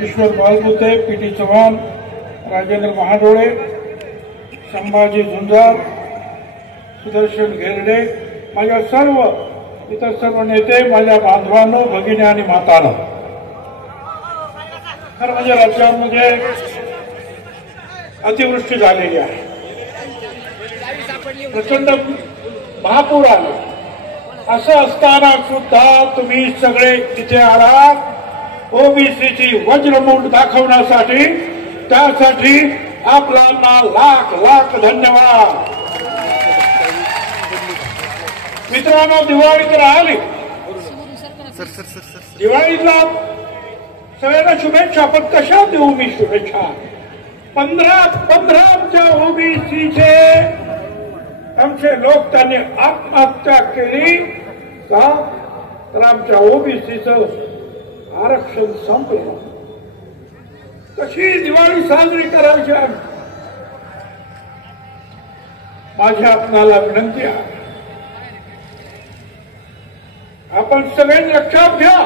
ईश्वर बालबुते, PT. Chavan, Rajendra Mahadole, Sambhaji झुंजार, सुदर्शन घेरडे, माझ्या सर्व इतर सर्व नेते, माझ्या बांधवांनो, भगिनी आणि मातांनो, खरं म्हणजे राज्यामध्ये अतिवृष्टी झालेली आहे. प्रचंड महापूर आले. असं असताना सुद्धा तुम्ही सगळे इथे आलात ओबीसीची वज्रमूठ दाखवण्यासाठी. त्यासाठी आपल्याला लाख लाख धन्यवाद. मित्रांनो, दिवाळी तर आली. दिवाळीला सगळ्यांना शुभेच्छा. पण कशा देऊ मी शुभेच्छा? 15 आमच्या ओबीसीचे आमचे लोक त्यांनी आत्महत्या केली का? तर आमच्या ओबीसीचं आरक्षण संपलं. कशी दिवाळी साजरी करायची? माझी आपणाला विनंती आहे, आपण सगळे लक्षात घ्या,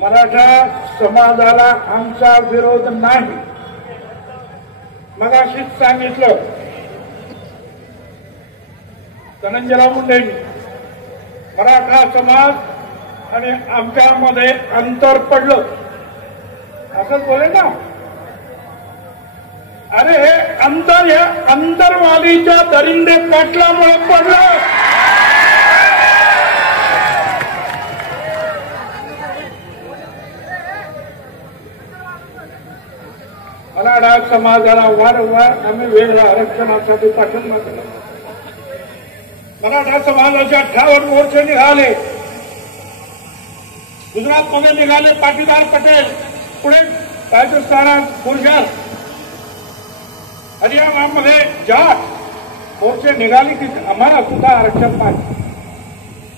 मराठा समाजाला आमचा विरोध नाही. मगाशीच सांगितलं धनंजयराव मुंडेंनी, मराठा समाज आणि आमच्यामध्ये अंतर पडलं असंच बोले ना. अरे हे अंतर या अंतरवालीच्या दरिंदे पाटलामुळे पडलं. मराठा समाजाला वारंवार आम्ही वेगळ्या आरक्षणासाठी पाठिंबा केला. मराठा समाजाचे 58 मोर्चे निघाले. गुजरातमध्ये निघाले पाटीदार पटेल, पुढे राजस्थानात गुर्जर, हरियाणामध्ये जाट मोर्चे निघाले की आम्हाला सुद्धा आरक्षण पाहिजे.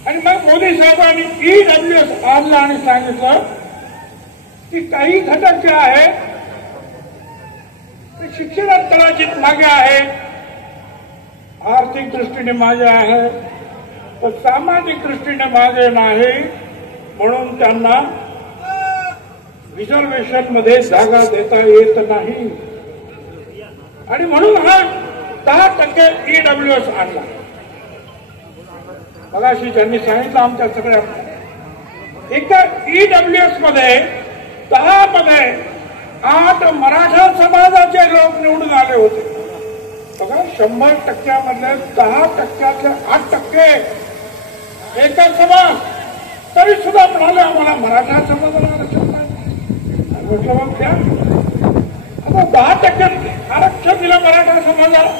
आणि मग मोदी साहेबांनी ईडब्ल्यूएस आणलं आणि सांगितलं की काही घटक जे आहेत ते शिक्षणात कदाचित मागे आहे, आर्थिक दृष्टीने मागे आहे, तर सामाजिक दृष्टीने मागे नाही, म्हणून त्यांना रिझर्वेशन मध्ये जागा देता येत नाही. आणि म्हणून हा 10% ईडब्ल्यूएस आणला. मगाशी ज्यांनी सांगितलं आमच्या सगळ्या एका ईडब्ल्यूएस मध्ये 10 मध्ये 8 मराठा समाजाचे लोक निवडून आले होते. बघा, 100% मधले 10%तले 8% एका समाज. तरी सुद्धा म्हणाले आम्हाला मराठा समाजाला आरक्षण नाही. म्हटलं मग त्या आता 10% आरक्षण दिलं मराठा समाजाला.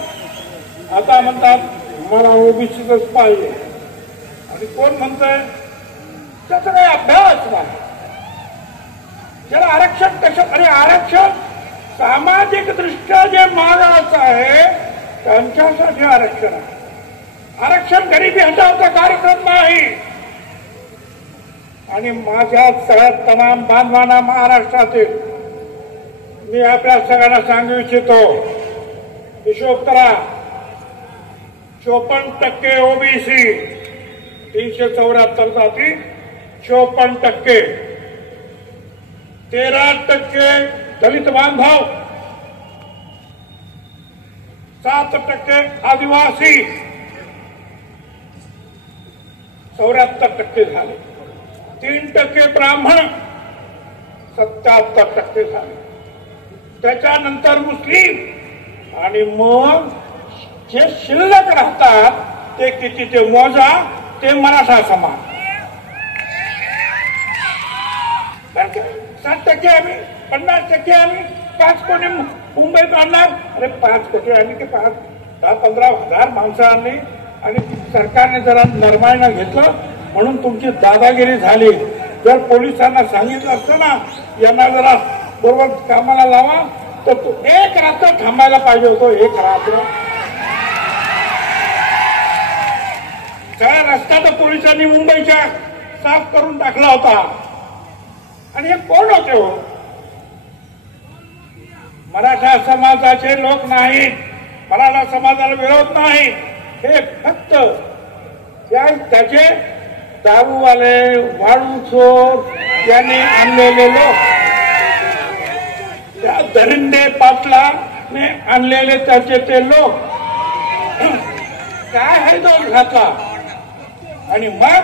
आता म्हणतात मला ओबीसीच पाहिजे. आणि कोण म्हणतंय? त्याचा काही अभ्यास नाही. ज्याला आरक्षण कशा? अरे आरक्षण सामाजिक दृष्ट्या जे मागास आहे त्यांच्यासाठी आरक्षण आहे. आरक्षण गरिबी हटावचा कार्यक्रम नाही. आणि माझ्या सगळ्यात तमाम बांधवांना महाराष्ट्रातील मी आपल्या सगळ्यांना सांगू इच्छितो, हिशोब करा. 54% ओबीसी, 374 जाती, 54%, 13% दलित बांधव, 7% आदिवासी, 74% झाले. 3% ब्राह्मण, 77% झाले. त्याच्यानंतर मुस्लिम. आणि मग जे शिल्लक राहतात ते किती ते मोजा, ते मराठा समाज. 7% आम्ही, 50% आम्ही, 5 कोटी मुंबईत आणणार. अरे 5 कोटी आम्ही की 10-15 हजार माणसं आणली. आणि सरकारने जरा नरमाईनं घेतलं म्हणून तुमची दादागिरी झाली. जर पोलिसांना सांगितलं असतं ना यांना जरा बरोबर कामाला लावा, तर तो 1 रात्र थांबायला पाहिजे होतो. 1 रात्र सगळा रस्ता तर पोलिसांनी मुंबईच्या साफ करून टाकला होता. आणि हे कोण होते हो? मराठा समाजाचे लोक नाहीत. मराठा समाजाला विरोध नाही. हे फक्त त्याचे दारूवाले, वाळू चोर यांनी आणलेले लोक, त्या दरिंदे पाटलाने आणलेले त्याचे ते लोक काय आहे दोष घातला. आणि मग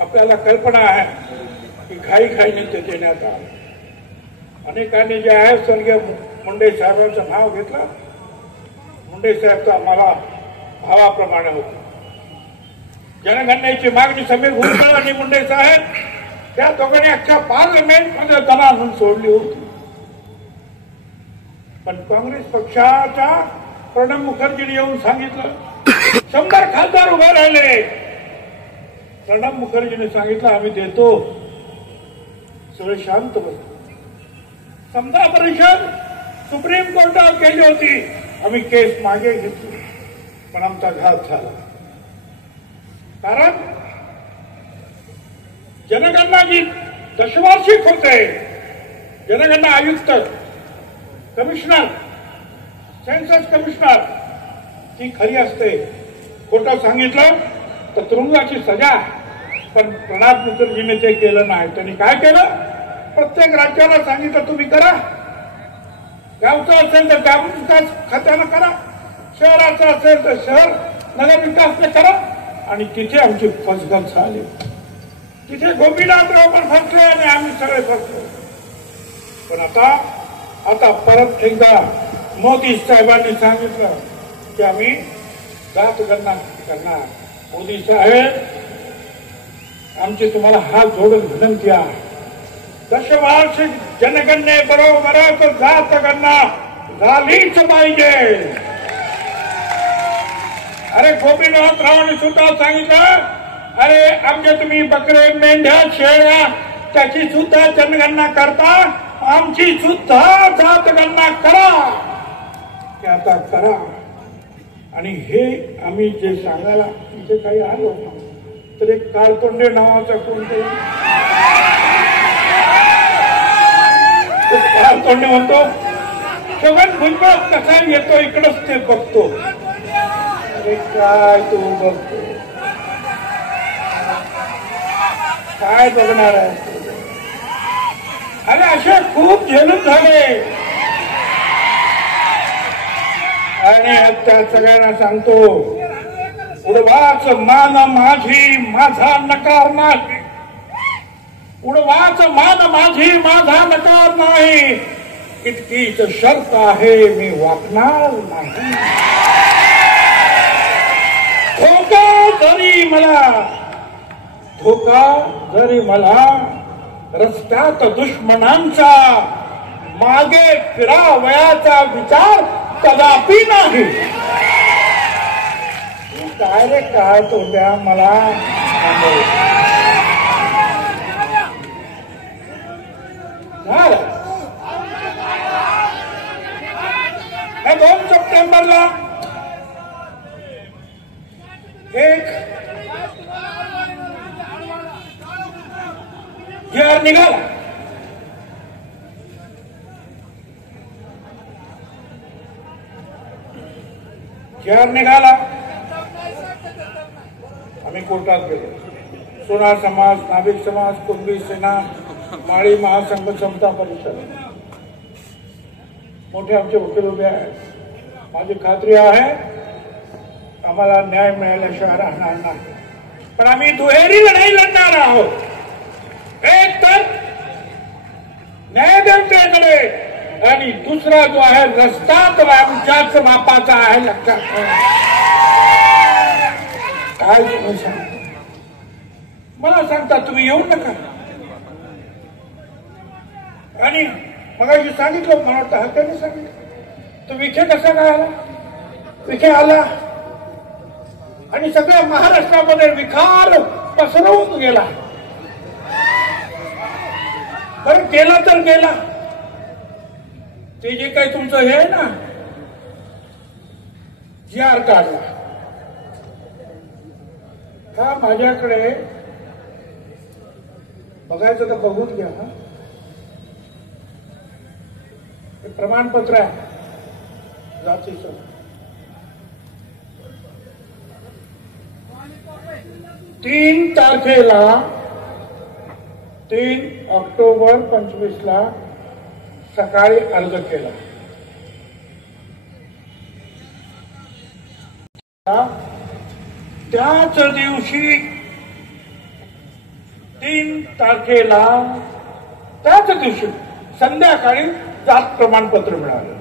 आपल्याला कल्पना आहे की घाईघाईने ते देण्यात आलं. अनेकांनी जे आहे स्वर्गीय मुंडे साहेबांचं नाव घेतलं. मुंडे साहेब तर आम्हाला भावाप्रमाणे होते. जनगणनेची मागणी समीर भुजबळ आणि मुंडे साहेब त्या दोघांनी अख्ख्या पार्लमेंटमध्ये त्यांना आणून सोडली होती. पण काँग्रेस पक्षाच्या प्रणब मुखर्जीने येऊन सांगितलं, 100 खासदार उभे राहिले. प्रणब मुखर्जीने सांगितलं आम्ही देतो. सगळे शांत बसले. समता परिषद सुप्रीम कोर्टात गेली होती. आम्ही केस मागे घेतली पण आमचा घात झाला. कारण जनगणना जी दशवार्षिक होते, जनगणना आयुक्त, कमिशनर, सेन्सस कमिशनर ती खरी असते. खोटं सांगितलं तर तुरुंगाची सजा. पण प्रणब मुखर्जीने ते केलं नाही. त्यांनी काय केलं? प्रत्येक राज्याला सांगितलं तुम्ही करा. गावचं असेल तर गाव विकास खात्यानं करा, शहराचं असेल तर शहर नगर विकासने करा. आणि तिथे आमची फसगत झाली. तिथे गोपीनाथराव पण फसले आणि आम्ही सगळे फसलो. पण आता परत एकदा मोदी साहेबांनी सांगितलं की आम्ही जात गणना करणार. मोदी साहेब आमची तुम्हाला हात जोडून विनंती आहे, दशवार्षिक जनगणनेबरोबरच जात गणना झालीच पाहिजे. अरे गोपीनाथरावांनी सुद्धा सांगितलं, अरे आमचे तुम्ही बकरे, मेंढ्या, शेळ्या त्याची सुद्धा जनगणना करता, आमची सुद्धा जात गणना करा. ते आता करा. आणि हे आम्ही जे सांगायला इथे काही आलो तर एक काळतोंडे नावाचा कोणते काळतोंडे म्हणतो, छगन भुजबळ कसा येतो इकडच ते बघतो. अरे काय तू बघतो, काय बघणार आहे? अरे असे खूप झेलून झाले. आणि त्या सगळ्यांना सांगतो, उडवाच मान माझी माझा नकार नाही. उडवाच मान माझी माझा नकार नाही. इतकीच शर्त आहे मी वाकणार नाही. धोका जरी मला रस्त्यात दुश्मनांचा मागे फिरावयाचा विचार कदापि नाही. काय रे काय तोंड्या मला 2 सप्टेंबरला एक GR निघाला. आम्ही कोर्टात गेलो. सोनार समाज, नाभिक समाज, कुणबी सेना, माळी महासंघ, समता परिषद, मोठे आमचे वकील उभे आहेत. माझी खात्री आहे आम्हाला न्याय मिळाल्याशिवाय राहणार नाही. पण आम्ही दुहेरी लढाई लढणार आहोत. एक तर न्यायदंडाकडे आणि दुसरा जो आहे रस्ता तो आमच्याच मापाचा आहे. लक्षात काय तुम्ही सांगता? मला सांगता तुम्ही येऊ नका. आणि मगाशी सांगितलं, मला वाटतं हक्काने सांगितलं, तो विखे कसा काय आला? विखे आला आणि सगळ्या महाराष्ट्रामध्ये विखार पसरवून गेला. बरं गेला तर गेला. ते जे काही तुमचं हे आहे ना, GR काढला, हा माझ्याकडे बघायचं तर बघून घ्या. हे प्रमाणपत्र आहे जातीचं. 3 तारखेला 3 ऑक्टोबर 25ला सकाळी अर्ज केला. त्याच दिवशी 3 तारखेला त्याच दिवशी संध्याकाळी जात प्रमाणपत्र मिळालं.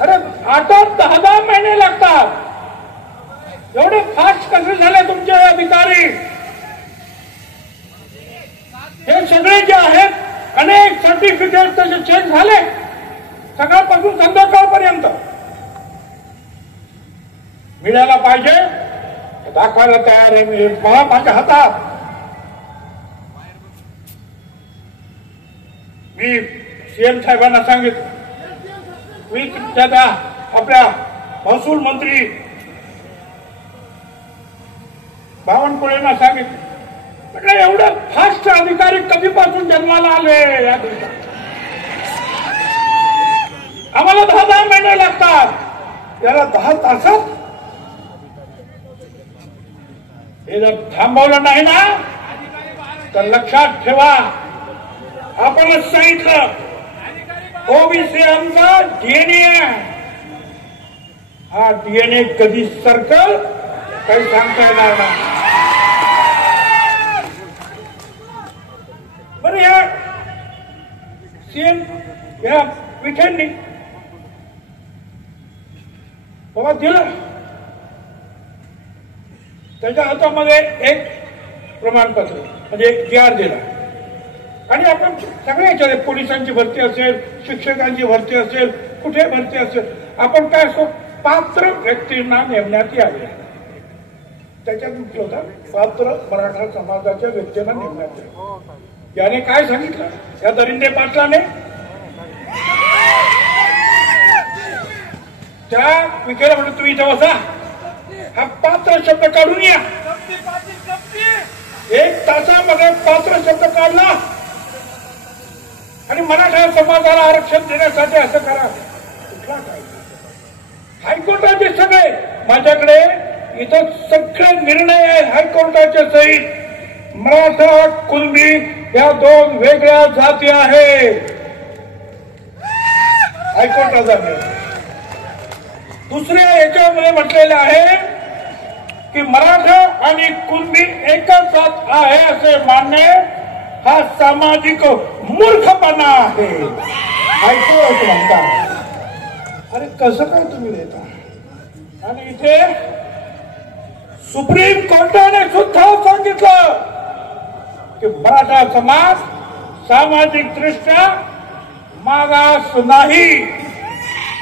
अरे 8-10 महिने लागतात. एवढे फास्ट कसे झाले तुमचे अधिकारी? हे सगळे जे आहेत अनेक सर्टिफिकेट तसे चेक झाले सकाळपासून संध्याकाळपर्यंत. मिळायला पाहिजे दाखवायला तयार आहे मी. मला माझ्या हातात मी सीएम साहेबांना सांगितलं, मी त्या आपल्या महसूल मंत्री बावनकुळेंना सांगितलं, म्हटलं एवढं फास्ट अधिकारी कधीपासून जन्माला आले या दिवसात? आम्हाला 10 महिने लागतात, याला 10 तासात. हे जर थांबवलं नाही ना तर लक्षात ठेवा, आपणच सांगितलं ओबीसी आमचा डीएनए आहे. हा डीएनए कधी सरकल काही सांगता येणार नाही. बरं, या सीएम या विखेंनी बाबा दिलं, त्याच्या हातामध्ये एक प्रमाणपत्र म्हणजे GR दिला. आणि आपण सगळे याच्यात पोलिसांची भरती असेल, शिक्षकांची भरती असेल, कुठे भरती असेल, आपण काय असो पात्र व्यक्तींना नेमण्यात यावे. त्याच्यात म्हटलं होतं पात्र मराठा समाजाच्या व्यक्तींना नेमण्यात यावे. याने काय सांगितलं या दरिंदे पाटलाने? त्या विकेला म्हणतो तुम्ही इथं बसा, हा पात्र शब्द काढून या. 1 तासामध्ये पात्र शब्द काढला आणि मराठा समाजाला आरक्षण देण्यासाठी असं करा. कुठला काय हायकोर्टाचे सगळे माझ्याकडे इथं सगळे निर्णय आहे हायकोर्टाच्या सहित. मराठा कुणबी या 2 वेगळ्या जाती आहेत. हायकोर्टाचा निर्णय. दुसऱ्या याच्यामध्ये म्हटलेलं आहे की मराठा आणि कुणबी एकच जात आहे असे मानणे हा सामाजिक मूर्खपणा आहे, हायकोर्ट म्हणतात. अरे कसं काय तुम्ही देता? आणि इथे सुप्रीम कोर्टाने सुद्धा सांगितलं की मराठा समाज सामाजिक दृष्ट्या मागास नाही,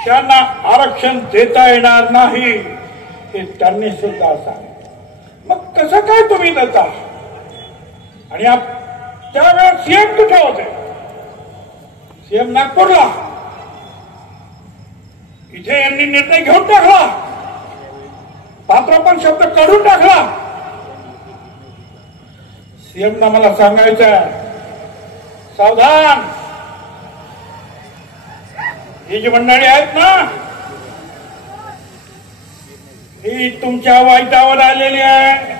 त्यांना आरक्षण देता येणार नाही, हे त्यांनी सुद्धा सांगितलं. मग कसं काय तुम्ही देता? आणि त्यावेळेस सीएम कुठे होते? सीएम नागपूरला. इथे यांनी निर्णय घेऊन टाकला, पात्र पण शब्द काढून टाकला. सीएमना मला सांगायचं सावधान, ही जी मंडळी आहेत ना ही तुमच्या वाईटावर आलेली आहे,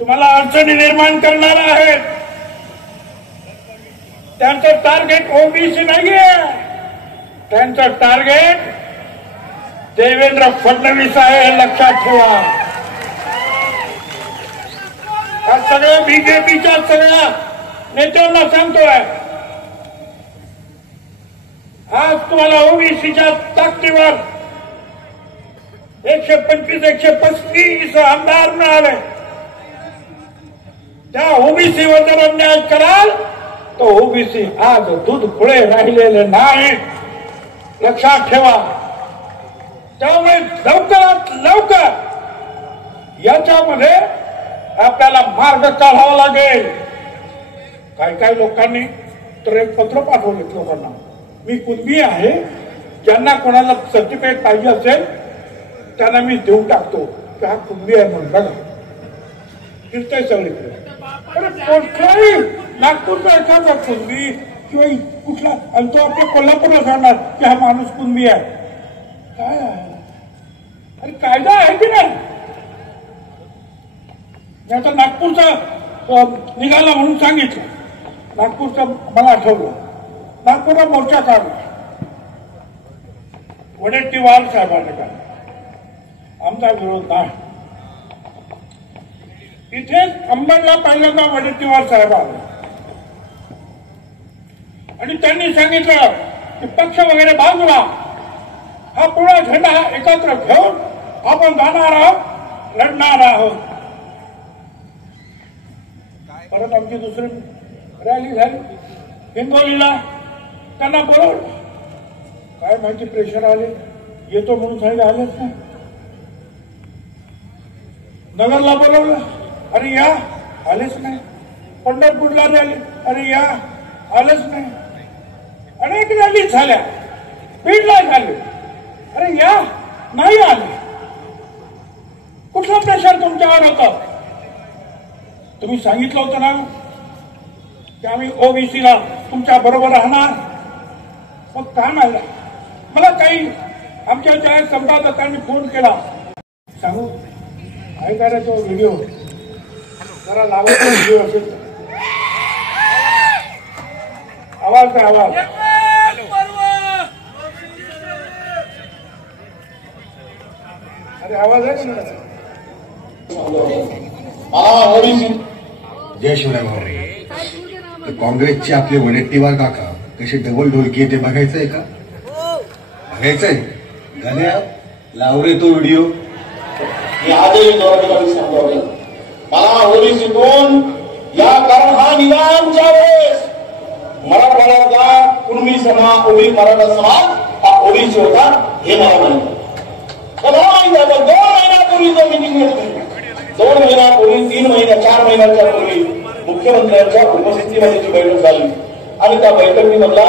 तुम्हाला अडचणी निर्माण करणार आहेत. त्यांचं टार्गेट ओबीसी नाहीये, त्यांचं टार्गेट देवेंद्र फडणवीस आहे, हे लक्षात ठेवा. हा सगळ्या बीजेपीच्या सगळ्या नेत्यांना सांगतोय, आज तुम्हाला ओबीसीच्या ताकदीवर 125-135 आमदार मिळाले. त्या ओबीसीवर जर अन्याय कराल तर ओबीसी आज दूध खुळे राहिलेले नाही, लक्षात ठेवा. त्यामुळे लवकरात लवकर याच्यामध्ये आपल्याला मार्ग काढावा लागेल. काही लोकांनी तर एक पत्र पाठवले लोकांना, मी कुणबी आहे, ज्यांना कोणाला सर्टिफिकेट पाहिजे असेल त्यांना मी देऊन टाकतो, हा कुणबी आहे म्हणून. बघा फिरतंय सगळीकडे. अरे कुठलाही नागपूरचा एखादा कुणबी किंवा कुठला, आणि तो आपल्या कोल्हापूरला सांगणार की हा माणूस कुणबी आहे. काय आहे आणि कायदा आहे की नाही? आता नागपूरचा निघाला म्हणून सांगितलं, नागपूरचं मला आठवलं, नागपूरला मोर्चा काढला वडेट्टीवार साहेबांनी काढला, आमचा विरोध नाही. इथे अंबरला पहिल्यांदा वडेट्टीवार साहेब आले आणि त्यांनी सांगितलं की पक्ष वगैरे बाजूला, हा पुढा झेंडा एकत्र घेऊन आपण जाणार आहोत, लढणार आहोत. परत आमची दुसरी रॅली झाली हिंगोलीला, त्यांना बोलवलं, काय माहिती प्रेशर आले, येतो म्हणून सांगितलं, आलेच नाही. नगरला बोलवलं, अरे या, आलेच नाही. पंढरपूरला रॅली, अरे या, आलेच नाही. अनेक रॅली झाल्या, बीडला झाले, अरे या, नाही आले. कुठलं प्रेशर तुमच्यावर होतं? तुम्ही सांगितलं होतं ना की आम्ही ओबीसीला तुमच्या बरोबर राहणार, मग का नाही? मला काही आमच्या ज्या संपादकांनी फोन केला, सांगू ऐका रे तो व्हिडिओ जरा लावायचा व्हिडिओ असेल तर, आवाज काय आवाज, अरे आवाज आहे ना. जय शिवराय भाऊ. काँग्रेसचे आपले वडेट्टीवार काका कसे डबल ढोलकी ते बघायचंय का? बघायचंय गाण्या लावरे तो व्हिडिओ. मी आजही जोरात सांगतो, मला ओबीसीतून या, कारण हा निजामच्या वेळेस मराठवाड्यातला कुणबी समाज, मराठा समाज हा ओबीसी होता, हे मला माहिती. मला माहिती आहे. 2 महिन्यापूर्वी जो मिटिंग घेतली, 2 महिन्यापूर्वी, 3 महिन्या 4 महिन्याच्या पूर्वी मुख्यमंत्र्यांच्या उपस्थितीमध्ये जी बैठक झाली आणि त्या बैठकीमधला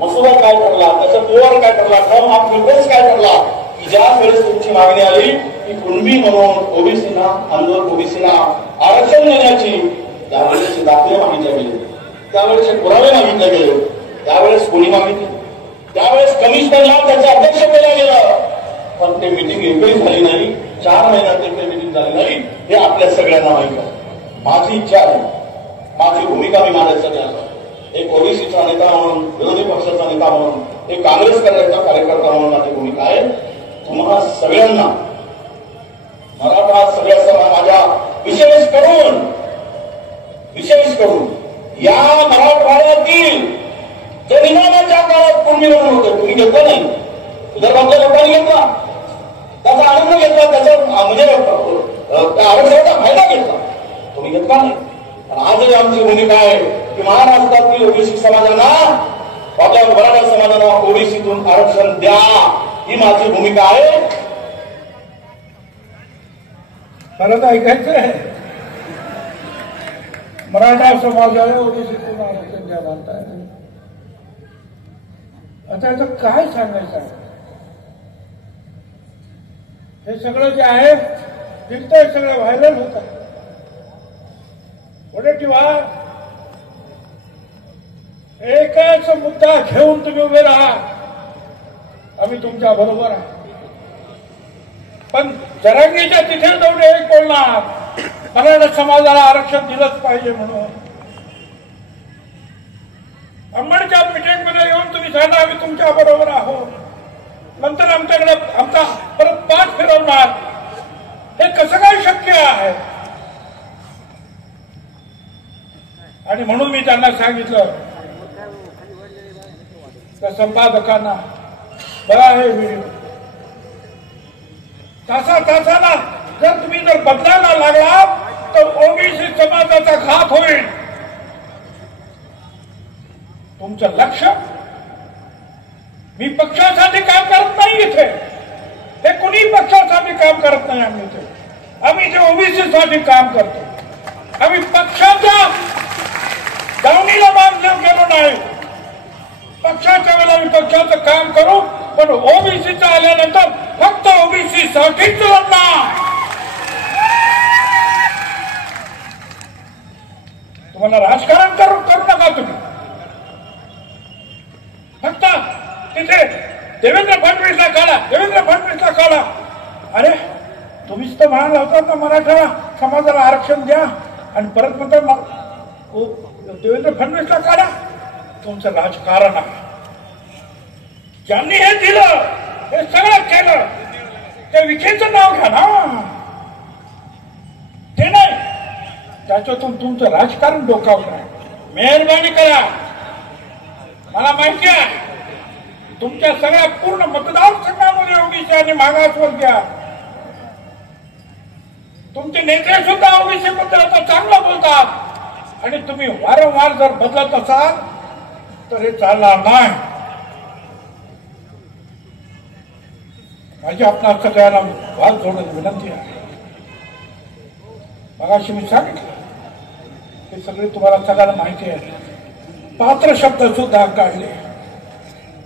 मसुदा काय ठरला, त्याचा ओव्हर काय ठरला, टर्म ऑफ रिफरन्स काय ठरला, की ज्या वेळेस तुमची मागणी आली की कुणबी म्हणून ओबीसीना, आंदोलन ओबीसीना आरक्षण देण्याची, त्यावेळेस दाखले मागितले गेले, त्यावेळेस पुरावे मागितले गेले, त्यावेळेस कोणी मागितले, त्यावेळेस कमिशनरला त्याचं अध्यक्ष केलं गेलं, पण ते मिटिंग एकही झाली नाही. 4 महिन्यात एकही मिटिंग झाली नाही, हे आपल्या सगळ्यांना माहिती आहे. माझी इच्छा आहे, माझी भूमिका मी मांडायसाठी आलो, एक ओबीसीचा नेता म्हणून, विरोधी पक्षाचा नेता म्हणून, एक काँग्रेस कार्यकर्ता म्हणून माझी भूमिका आहे. तुम्हाला सगळ्यांना, मराठा सगळ्या माझ्या विशेष करून या मराठवाड्यातील जे निजामाच्या काळात कुणबी म्हणून होते, तुम्ही घेतलं नाही, विदर्भातल्या लोकांनी घेतला, त्याचा आनंद घेतला, त्याचा म्हणजे त्या आरक्षणाचा फायदा घेतला, तुम्ही घेतला नाही. पण आजही आमची भूमिका आहे की महाराष्ट्रातील ओबीसी समाजाला, आपल्या मराठा समाजाला ओबीसीतून आरक्षण द्या, ही माझी भूमिका आहे. परत ऐकायचं आहे, मराठा समाजाला ओबीसीतून आरक्षण द्या म्हणताय. आता याचं काय सांगायचं आहे? हे सगळं जे आहे दिसतंय, सगळं व्हायरल होत आहे. वडेट्टीवार, एकच मुद्दा घेऊन तुम्ही उभे राहा, आम्ही तुमच्या बरोबर आहे. पण जरांगीच्या तिथे जाऊन एक बोलणार, मराठा समाजाला आरक्षण दिलंच पाहिजे म्हणून. अंबडच्या मिटिंगमध्ये येऊन तुम्ही सांगा आम्ही तुमच्या बरोबर आहोत, नंतर आमच्याकडे आमचा परत पाठ फिरवणार, हे कसं काय शक्य आहे? आणि म्हणून मी त्यांना सांगितलं त्या संपादकांना, बघा हे व्हिडिओ, तासाला जर तुम्ही बदलायला लागला तर ओबीसी समाजाचा घात होईल. तुमचं लक्ष, मी पक्षासाठी काम करत नाही इथे, हे कुणी पक्षासाठी काम करत नाही. आम्ही इथे, आम्ही जे ओबीसीसाठी काम करतो, आम्ही पक्षाच्या दावणीला बांधून गेलो नाही. पक्षाच्या वेळेला आम्ही पक्षाचं काम करू, पण ओबीसीचं आल्यानंतर फक्त ओबीसी साठीच लढणार. तुम्हाला राजकारण करू नका तुम्ही. फक्त तिथे देवेंद्र फडणवीसला काढा, मान लावतात ना मराठा समाजाला आरक्षण द्या आणि परत म्हणतात देवेंद्र फडणवीसला काढा. तुमचं राजकारण आहे. ज्यांनी हे दिलं हे सगळं केलं ते विखेचं नाव घ्या ना, ते नाही. त्याच्यातून तुमचं राजकारण डोकावलं आहे. मेहरबानी करा. मला माहिती आहे तुमच्या सगळ्या पूर्ण मतदारसंघामध्ये ओबीसी आणि मागासवर्गीय तुमचे नेते सुद्धा ओबीसी बद्दल आता चांगलं बोलतात आणि तुम्ही वारंवार जर बदलत असाल तर हे चालणार नाही. माझी आपणा सगळ्यांना हात जोडून विनंती आहे. मगाशी मी सांगितलं हे सगळे तुम्हाला सगळ्यांना माहिती आहे. पात्र शब्द सुद्धा काढले,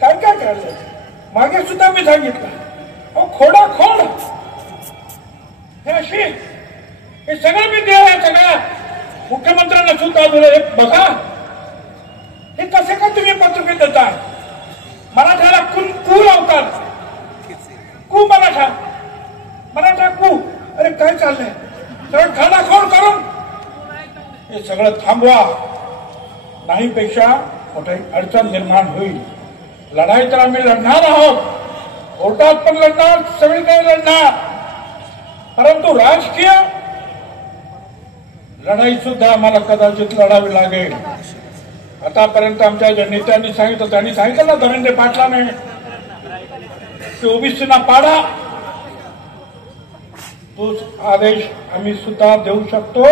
काय काय काढले मागे सुद्धा मी सांगितलं. अहो खोडा खोड हे अशी हे सगळं मी दिलं. सगळ्या मुख्यमंत्र्यांना सुद्धा दिलं. हे बघा हे कसे का तुम्ही पत्रके देता. मराठ्याला कू लावतात. कू मराठा मराठा कू. अरे काय चाललंय सगळं खाडाखोड करून हे सगळं थांबवा. नाही पेक्षा मोठी अडचण निर्माण होईल. लढाई तर आम्ही लढणार आहोत. कोर्टात पण लढणार, सगळीकडे लढणार. परंतु राजकीय लढाई सुद्धा आम्हाला कदाचित लढावी लागेल. आतापर्यंत आमच्या ज्या नेत्यांनी सांगितलं त्यांनी सांगितलं ना धनंजय पाटलाने की ओबीसीना पाडा. तोच आदेश आम्ही सुद्धा देऊ शकतो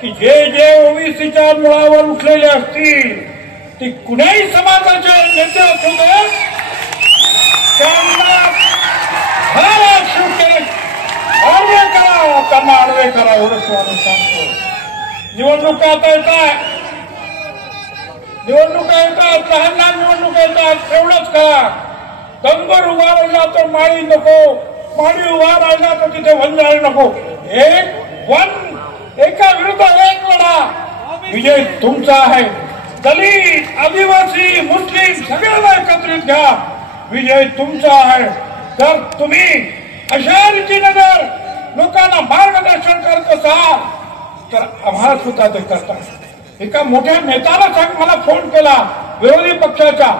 की जे जे ओबीसीच्या मुळावर उठलेले असतील ते कुणाही समाजाचे नेते असू दे त्यांना आडवे करा, त्यांना आडवे करा एवढंच माणूस सांगतो. निवडणुका आता येत आहे, निवडणुका येतात, लहान लहान निवडणुका येतात. एवढंच करा. दंबर उभा राहिला तर माळी नको, माळी उभा राहिला तर तिथे वंजाळी नको. एका विरुद्ध एक लढा. विजय तुमचा आहे. दलित, आदिवासी, मुस्लिम सगळ्यांना एकत्रित घ्या. विजय तुमचा आहे. जर तुम्ही अशा रीतीने जर लोकांना मार्गदर्शन करत असाल तर आम्हाला सुद्धा ते करतात. एका मोठ्या नेत्याला मला फोन केला विरोधी पक्षाच्या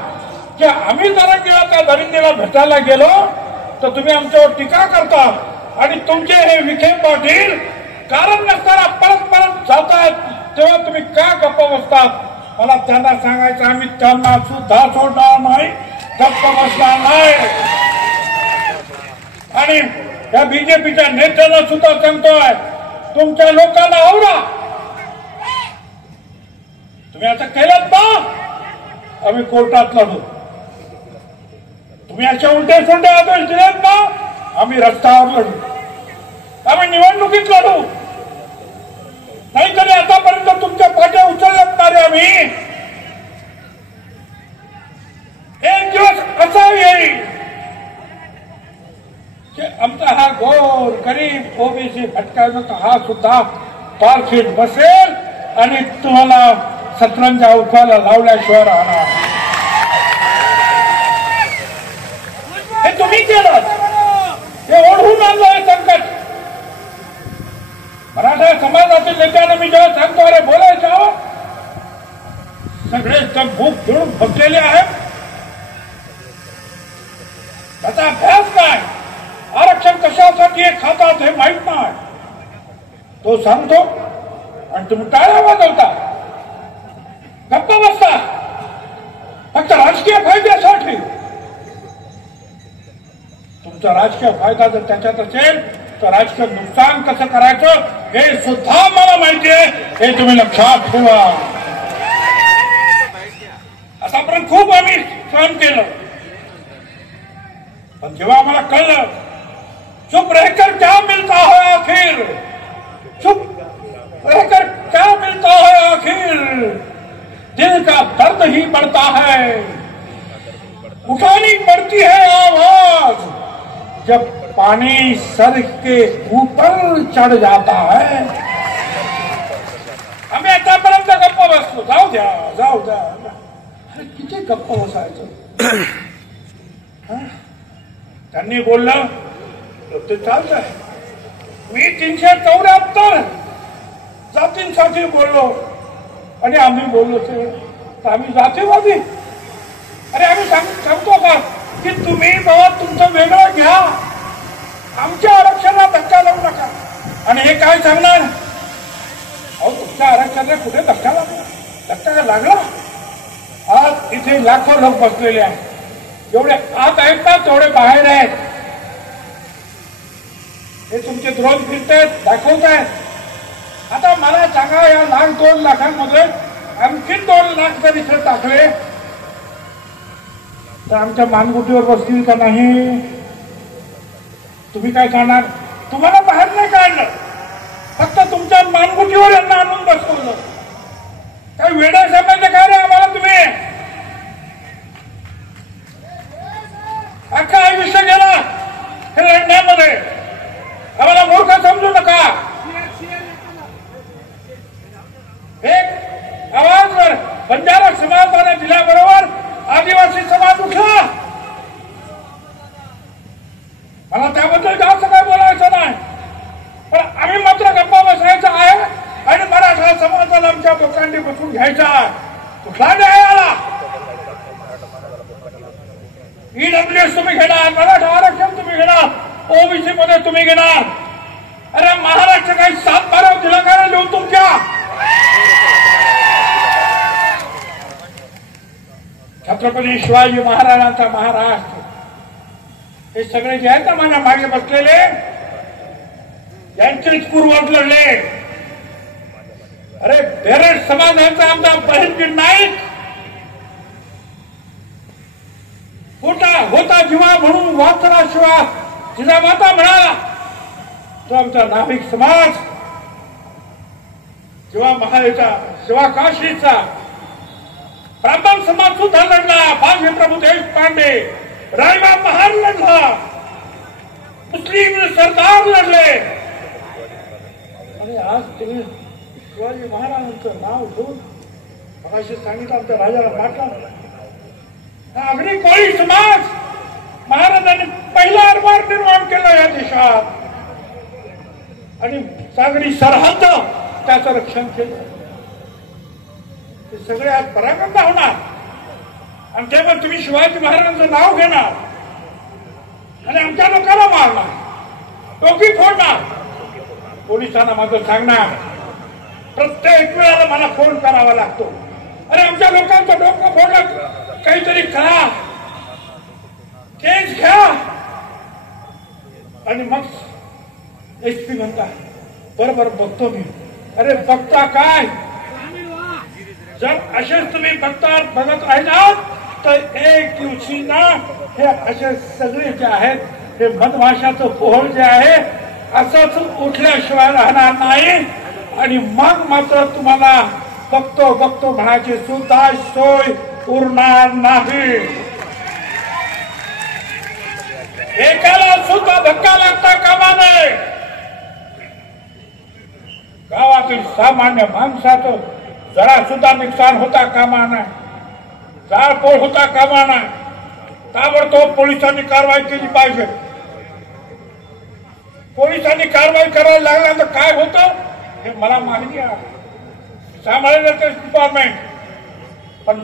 की आम्ही जरा गेला त्या दरिंदेला भेटायला गेलो तर तुम्ही आमच्यावर टीका करता आणि तुमचे हे विखे पाटील कारण नसताना परत परत जातात तेव्हा तुम्ही का गप्प बसतात. मला त्यांना सांगायचं आम्ही त्यांना सुद्धा सोडणार नाही, गप्प बसणार नाही. आणि या बीजेपीच्या नेत्यांना सुद्धा सांगतोय तुमच्या लोकांना आवरा. तुम्ही असं केलं ना आम्ही कोर्टात लढू. तुम्ही अशा उलटे सुलटे आदेश दिलेत ना आम्ही रस्त्यावर लढू, आम्ही निवडणुकीत लढू. नाहीतरी आतापर्यंत तुमच्या पाठ्या उचलत नाही. आम्ही एक दिवस असा येईल की आमचा हा गोर गरीब ओबीसी भटकायचा हा सुद्धा पारखीत बसेल आणि तुम्हाला सतरंजा उठवायला लावल्याशिवाय राहणार. हे तुम्ही केलं, हे ओढून आणलं हे संकट. मराठा समाजातील नेत्यांना मी जेव्हा सांगतो अरे बोलायचं सगळे भूक गिळून फसलेले आहेत. त्याचा अभ्यास काय, आरक्षण कशासाठी हे खातात हे माहित नाही. तो सांगतो आणि तुम्ही टाळ्या वाजवता, गप्प बसता फक्त राजकीय फायद्यासाठी. तुमचा राजकीय फायदा जर त्याच्यात असेल तर राजकीय नुकसान कसं करायचं हे सुद्धा मला माहिती आहे. हे तुम्ही लक्षात ठेवा. आतापर्यंत खूप आम्ही सहन केलं पण जेव्हा आम्हाला कळलं चुप रहकर क्या मिलता है आखिर, चुप रहकर क्या मिलता है आखिर, दिल का दर्द ही बढ़ता है, उठानी पड़ती है आवाज जब पानी सर के ऊपर चढ़ जाता है. आम्ही आतापर्यंत गप्प बसलो. जाऊ द्या जाऊ द्या. अरे किती गप्प बसायचं. त्यांनी बोललं ते चालत आहे. मी 374 जातींसाठी बोललो आणि आम्ही बोललो तर आम्ही जातीवादी? अरे आम्ही सांगतो का की तुम्ही बाबा तुमचं वेगळं घ्या, आमच्या आरक्षणाला धक्का लावू नका. आणि हे काय सांगणार? अहो तुमच्या आरक्षणाला कुठे धक्का लागला? धक्का लागला? आज इथे लाखो लोक बसलेले आहेत, जेवढे आत आहेत ना तेवढे बाहेर आहेत. हे तुमचे ड्रोन फिरतायत, दाखवतायत. आता मला सांगा, या 1,02 लाखांमध्ये आणखी 2 लाख जर इथे टाकले तर आमच्या मानगुटीवर बसतील का नाही? तुम्ही काय करणार? तुम्हाला बाहेर नाही काढलं, फक्त तुमच्या मानगुटीवर यांना आणून बसवलं. काय वेडा समजलं काय रे आम्हाला तुम्ही? अख्खा आयुष्य गेला हे लढण्यामध्ये, आम्हाला मूर्ख समजू नका. एक आवाज बंजारा समाजाने दिल्याबरोबर आदिवासी समाज उठला. मला त्याबद्दल जास्त काय बोलायचं नाही, पण आम्ही मात्र गप्पा बसायचं आहे आणि मराठा समाजाला आमच्या लोकांनी बसून घ्यायचा. कुठला न्याय आला? ईडब्ल्यूएस तुम्ही घेणार, मराठा आरक्षण तुम्ही घेणार, ओबीसी मध्ये तुम्ही घेणार. अरे महाराष्ट्र काही 7-12 दिला काय लिहून तुमच्या? छत्रपती शिवाजी महाराजांचा महाराष्ट्र, हे सगळे जे आहेत ना माझ्या मागे बसलेले, यांचेच पूर्वज लढले. अरे बेरड समाजाचा आमचा बहिर्जी नाईक होता जीवा म्हणून वाचला शिवा जिजामाता म्हणाला, तो आमचा नाभिक समाज जेव्हा महायुचा शिवा काशीचा ब्राह्मण समाज सुद्धा लढला. बाजी प्रभू देशपांडे, रायबा महार लढला, मुस्लिम सरदार लढले. आणि आज तुम्ही शिवाजी महाराजांचं नाव घेऊन मगाशी सांगितलं आमच्या राजाला नाटला. अगदी कोळी समाज महाराजांनी पहिला दरबार निर्माण केला या देशात आणि सागरी सरहद्द त्याचं रक्षण केलं. ते सगळे आज परागंदा होणार आणि तेव्हा तुम्ही शिवाजी महाराजांचं नाव घेणार आणि आमच्या लोकांना मारणार, टोकी फोडणार. पोलिसांना माझं सांगणार, प्रत्येक वेळेला मला फोन करावा लागतो, अरे आमच्या लोकांचं डोकं फोडलं, काहीतरी करा, केस घ्या. आणि मग एसपी म्हणता बरोबर बघतो मी. अरे बघता काय? जर असेच तुम्ही बघत राहिलात तर एक दिवशी ना हे असे सगळे जे आहेत, हे मधमाशाचं पोहळ जे आहे असंच उठल्याशिवाय राहणार नाही. आणि मग मात्र तुम्हाला बघतो म्हणायची सुद्धा सोय उरणार नाही. एकाला सुद्धा धक्का लागता कामा नये. गावातील सामान्य माणसाचं जरा सुद्धा नुकसान होता कामा नये, जाळपोळ होता कामा नये. ताबडतोब पोलिसांनी कारवाई केली पाहिजे. पोलिसांनी कारवाई करायला लागला तर काय होतं हे मला माहिती आहे, सांभाळलं ते डिपार्टमेंट. पण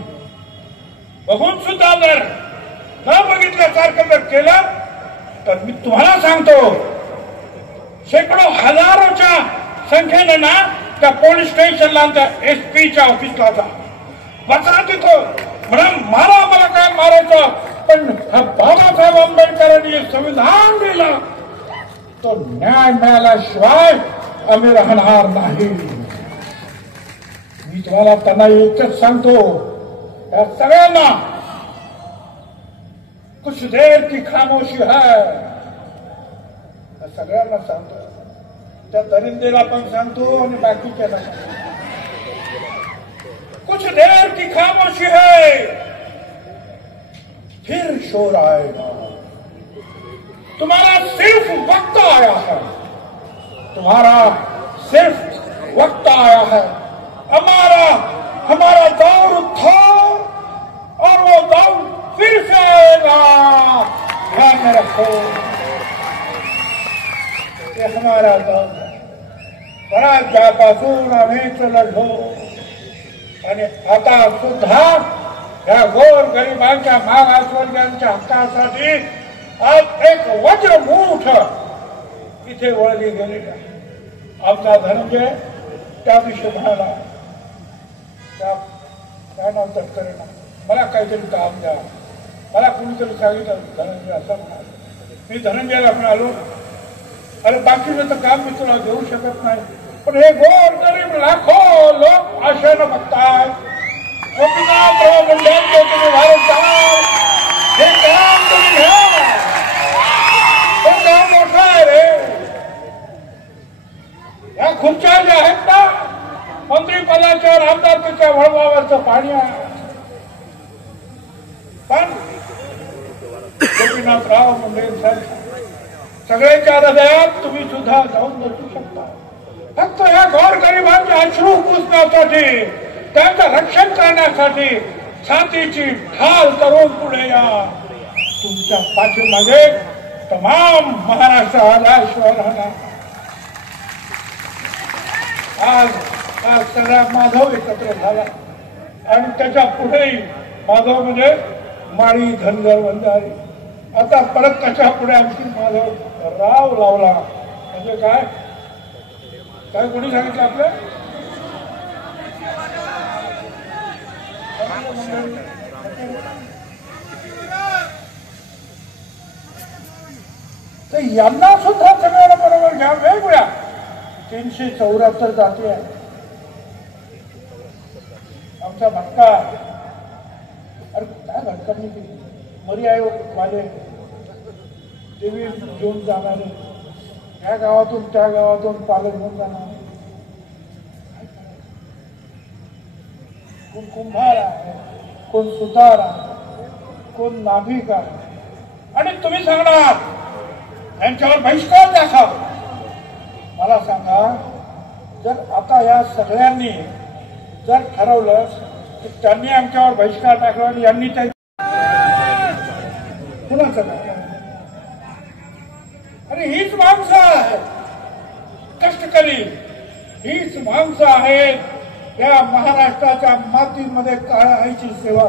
बघून सुद्धा जर न बघितल्यासारखं जर केलं तर मी तुम्हाला सांगतो, शेकडो हजारोच्या संख्येने ना त्या पोलीस स्टेशनला, त्या एसपीच्या ऑफिसला जा, बसा तिथं, म्हणा मारा, मला काय मारायचं, पण बाबासाहेब आंबेडकरांनी संविधान दिलं तो न्याय मिळाल्याशिवाय आम्ही राहणार नाही. मी तुम्हाला त्यांना एकच सांगतो, या सगळ्यांना कुछ देर की खामोशी है, सगळ्यांना सांगतो, त्या दरिंदेला पण सांगतो आणि बाकीच्याला कुछ देर की खामोशी है, फिर शोर आएगा. तुम्हारा सिर्फ वक्त आया है, तुम्हारा सिर्फ वक्त आया है. हमारा दौर था और वो दौर फिर से आएगा. ध्यान में रखो, ये हमारा दौर पहिल्यापासून आम्हीच लढलो आणि आता सुद्धा या गोर गरिबांच्या मागासवर्गीयांच्या हक्कासाठी आज एक वज्रमूठ इथे वळली गेलेली आहे. आमचा धनंजय त्या दिवशी म्हणाला, काय नाव तटकरे ना, मला काहीतरी काम द्या. मला कुणीतरी सांगितलं धनंजय असं म्हणाल. मी धनंजयला म्हणालो, अरे बाकीचं तर काम मी तुला देऊ शकत नाही, पण हे गोर गरीब लाखो लोक आशेनं बघताय. गोपीनाथराव मुंडेंचे तुम्ही भारत जाल, हे काम तुम्ही घ्या. हे काम मोठं आहे रे. या खुर्च्या ज्या आहेत ना, मंत्रिपदाच्या आमदारकीच्या वळवावरचं पाणी आहे. पण गोपीनाथराव मुंडे सगळ्यांच्या हृदयात तुम्ही सुद्धा जाऊन बसू शकता. फक्त या गोरगरिबांचे अश्रू पुसण्यासाठी, त्यांचं रक्षण करण्यासाठी छातीची ढाल करून पुढे या. तुमच्या पाठीमागे तमाम महाराष्ट्र आल्याशिवाय राहणार. आज सगळा माधव एकत्र झाला आणि त्याच्या पुढेही माधव म्हणजे माळी धनगर वंजारी. आता परत त्याच्या पुढे आणखी माधव राव लावला. म्हणजे काय काय कोणी सांगितलं आपलं? तर यांना सुद्धा सगळ्यांना बरोबर घ्या. वेगवेगळ्या 374 जाती आहेत. आमचा भटका, अरे काय भटकणी केली, मरी आयोग वाले देवी घेऊन जाणारे, या गावातून त्या गावातून पालक घेऊन जाणारे, कोण कुंभार आहे, कोण सुतार आहे, कोण नाभिक आहे. आणि तुम्ही सांगणार यांच्यावर बहिष्कार दाखव. मला सांगा, जर आता या सगळ्यांनी जर ठरवलं की त्यांनी आमच्यावर बहिष्कार टाकला आणि यांनी त्या कुणाचं काय? अरे हीच माणसं आहेत कष्टकरी, हीच माणसं आहेत या महाराष्ट्राच्या मातीमध्ये काळाची सेवा,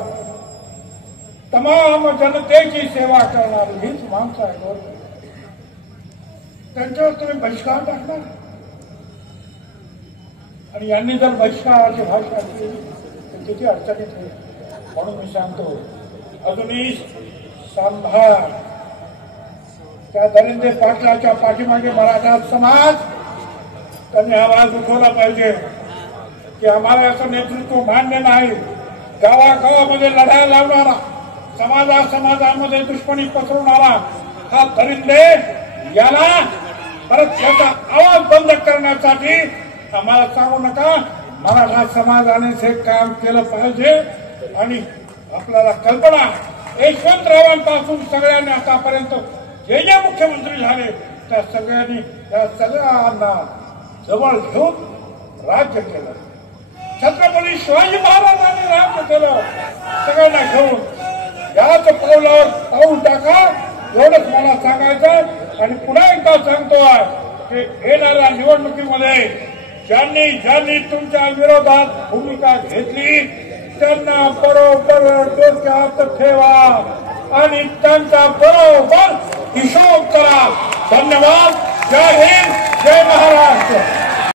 तमाम जनतेची सेवा करणारी हीच माणसं आहेत. त्यांच्यावर तुम्ही बहिष्कार टाकणार आणि यांनी जर बहिष्काराची भाषा केली तर किती अडचणीत होईल. म्हणून मी सांगतो, अजूनही सांभाळ. त्या धनंजय पाटलाच्या पाठीमागे मराठा समाज त्यांनी आवाज उठवला पाहिजे की आम्हाला याचं नेतृत्व मान्य नाही. गावागावामध्ये लढाई लावणारा, समाजामध्ये दुश्मनी पसरवणारा हा धनंजय, याला परत याचा आवाज बंद करण्यासाठी आम्हाला सांगू नका. मराठा समाजाने हे काम केलं पाहिजे. आणि आपल्याला कल्पना, यशवंतरावांपासून सगळ्यांनी आतापर्यंत जे जे मुख्यमंत्री झाले त्या सगळ्यांनी त्या सगळ्यांना जवळ घेऊन राज्य केलं. छत्रपती शिवाजी महाराजांनी राज्य केलं सगळ्यांना घेऊन. याच पावलावर पाऊल टाका, एवढंच मला सांगायचं. आणि पुन्हा एकदा सांगतोय की येणाऱ्या निवडणुकीमध्ये ज्यांनी ज्यांनी तुमच्या विरोधात भूमिका घेतली त्यांना बरोबर डोक्यात ठेवा आणि त्यांचा बरोबर हिशोब करा. धन्यवाद. जय हिंद, जय महाराष्ट्र.